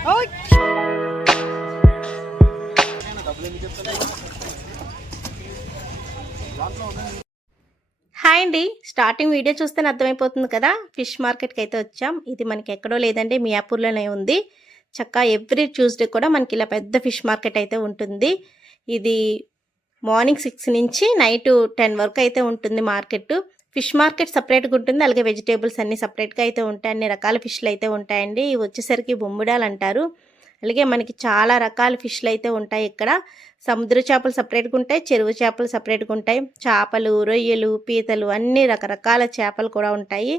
Hi అండి. Starting video చూస్తేనే అర్థమైపోతుంది కదా, ఫిష్ మార్కెట్కి అయితే వచ్చాం. ఇది మనకి ఎక్కడో లేదండి, మియాపూర్లోనే ఉంది. చక్కగా ఎవ్రీ ట్యూస్డే కూడా మనకి ఇలా పెద్ద ఫిష్ మార్కెట్ అయితే ఉంటుంది. ఇది మార్నింగ్ 6 నుంచి నైట్ 10 వరకు అయితే ఉంటుంది మార్కెట్. ఫిష్ మార్కెట్ సపరేట్గా ఉంటుంది, అలాగే వెజిటేబుల్స్ అన్నీ సపరేట్గా అయితే ఉంటాయి. అన్ని రకాల ఫిష్లు అయితే ఉంటాయండి. ఇవి వచ్చేసరికి బొమ్మిడాలు అంటారు. అలాగే మనకి చాలా రకాల ఫిష్లు అయితే ఉంటాయి ఇక్కడ. సముద్ర చేపలు సపరేట్గా ఉంటాయి, చెరువు చేపలు సపరేట్గా ఉంటాయి. చేపలు, రొయ్యలు, పీతలు అన్ని రకరకాల చేపలు కూడా ఉంటాయి.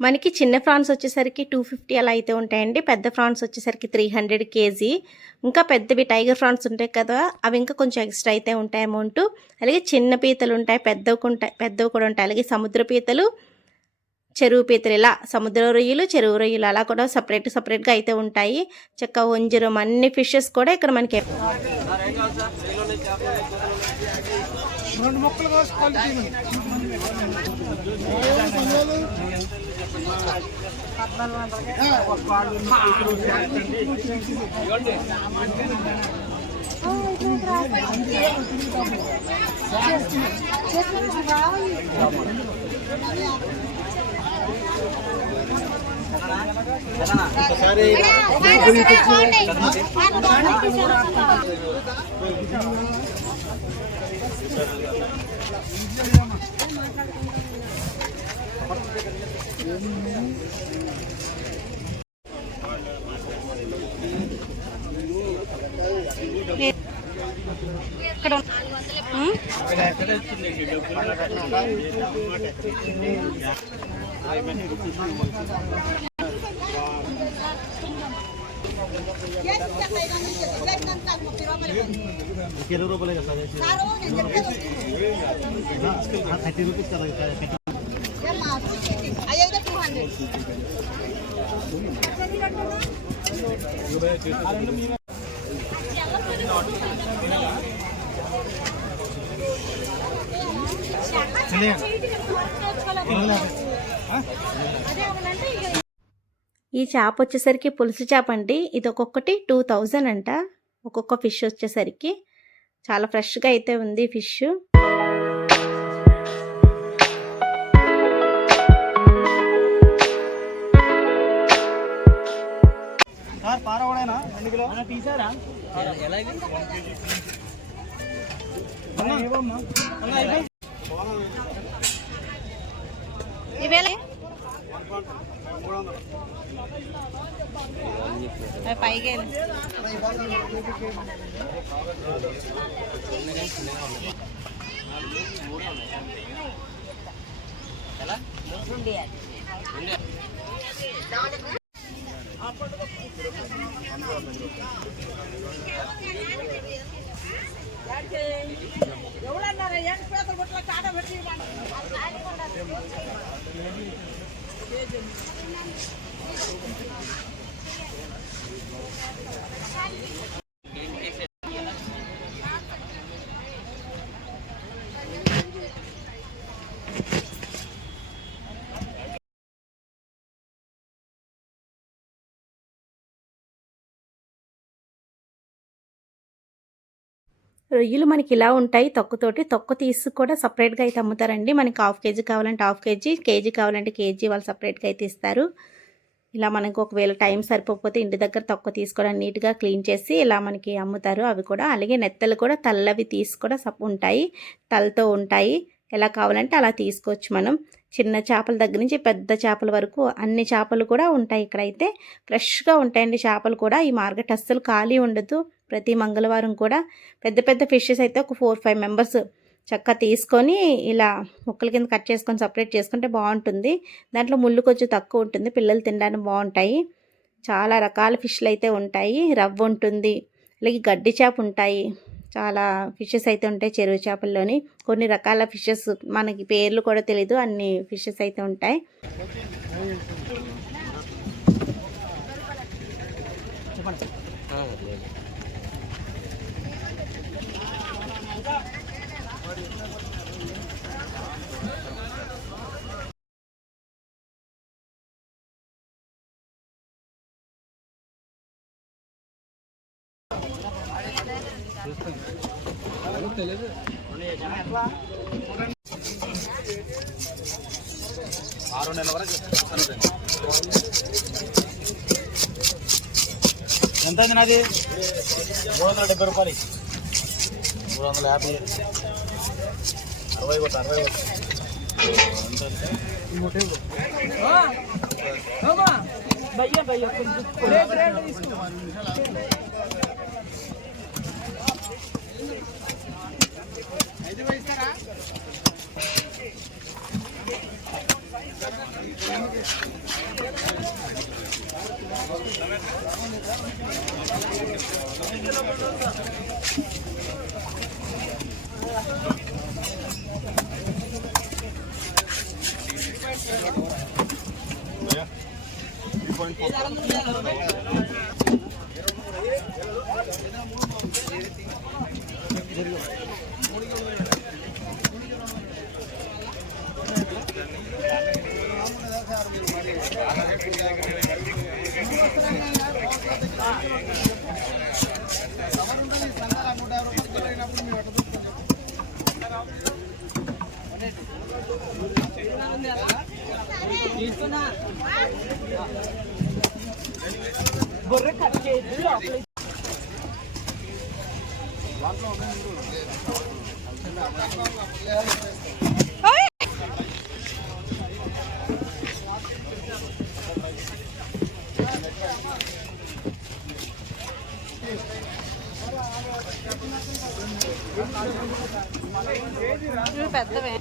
మనకి చిన్న ఫ్రాన్స్ వచ్చేసరికి 250 అలా అయితే ఉంటాయండి. పెద్ద ఫ్రాన్స్ వచ్చేసరికి 300 కేజీ. ఇంకా పెద్దవి టైగర్ ఫ్రాన్స్ ఉంటాయి కదా, అవి ఇంకా కొంచెం ఎక్స్ట్రా అయితే ఉంటాయి అమౌంట్. అలాగే చిన్న పీతలు ఉంటాయి, పెద్దవి కూడా ఉంటాయి. అలాగే సముద్ర పీతలు, చెరువు పీతలు, ఇలా సముద్ర రొయ్యలు, చెరువు రొయ్యలు అలా కూడా సపరేట్గా అయితే ఉంటాయి. చక్క వంజరం అన్ని ఫిషెస్ కూడా ఇక్కడ మనకి ఈ చేప వచ్చేసరికి పులుసు చేప అండి. ఇది ఒక్కొక్కటి 2000 అంట, ఒక్కొక్క ఫిష్ వచ్చేసరికి. చాలా ఫ్రెష్గా అయితే ఉంది ఫిష్. పైగా రొయ్యలు మనకి ఇలా ఉంటాయి, తొక్కు తీసి కూడా సపరేట్గా అయితే అమ్ముతారండి. మనకి 1/2 కేజీ కావాలంటే 1/2 కేజీ, కేజీ కావాలంటే కేజీ వాళ్ళు సపరేట్గా అయితే ఇస్తారు. ఇలా మనకు ఒకవేళ టైం సరిపోకపోతే ఇంటి దగ్గర తొక్క తీసుకోవడం నీట్గా క్లీన్ చేసి ఇలా మనకి అమ్ముతారు అవి కూడా. అలాగే నెత్తలు కూడా తల్లవి తీసి కూడా ఉంటాయి, తలతో ఉంటాయి. ఎలా కావాలంటే అలా తీసుకోవచ్చు మనం. చిన్న చేపల దగ్గర నుంచి పెద్ద చేపల వరకు అన్ని చేపలు కూడా ఉంటాయి. ఇక్కడైతే ఫ్రెష్గా ఉంటాయండి చేపలు కూడా. ఈ మార్కెట్ అస్సలు ఖాళీ ఉండదు. ప్రతి మంగళవారం కూడా పెద్ద పెద్ద ఫిషెస్ అయితే ఒక 4-5 మెంబర్స్ చక్కగా తీసుకొని ఇలా ముక్కల కింద కట్ చేసుకొని సపరేట్ చేసుకుంటే బాగుంటుంది. దాంట్లో ముళ్ళు కొంచెం తక్కువ ఉంటుంది, పిల్లలు తినడానికి బాగుంటాయి. చాలా రకాల ఫిష్లు అయితే ఉంటాయి. రవ్వ ఉంటుంది, అలాగే గడ్డి చేప ఉంటాయి. చాలా ఫిషెస్ అయితే ఉంటాయి చెరువు చేపల్లోని. కొన్ని రకాల ఫిషెస్ మనకి పేర్లు కూడా తెలీదు, అన్ని ఫిషెస్ అయితే ఉంటాయి. తెలియదు. ఆరు నెలల వరకు ఎంత అయింది నాది? 370 రూపాయలు, 350, 60 కొట్టు, 60 కొట్టు. భయ్యా భయ్యా బొర్రె కట్ చేసి పెద్దవే.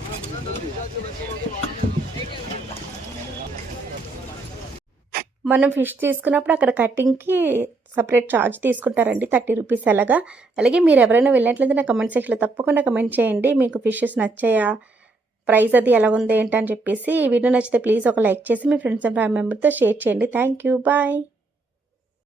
మనం ఫిష్ తీసుకున్నప్పుడు అక్కడ కటింగ్కి సపరేట్ ఛార్జ్ తీసుకుంటారండి, 30 రూపీస్ అలాగా. అలాగే మీరు ఎవరైనా వెళ్ళినట్లయితే నా కమెంట్ సెక్షన్లో తప్పకుండా కమెంట్ చేయండి, మీకు ఫిషెస్ నచ్చాయా, ప్రైస్ అది ఎలా ఉంది ఏంటని చెప్పేసి. ఈ వీడియో నచ్చితే ప్లీజ్ ఒక లైక్ చేసి మీ ఫ్రెండ్స్ అండ్ ఫ్యామిలీ మెంబర్తో షేర్ చేయండి. Thank you, bye.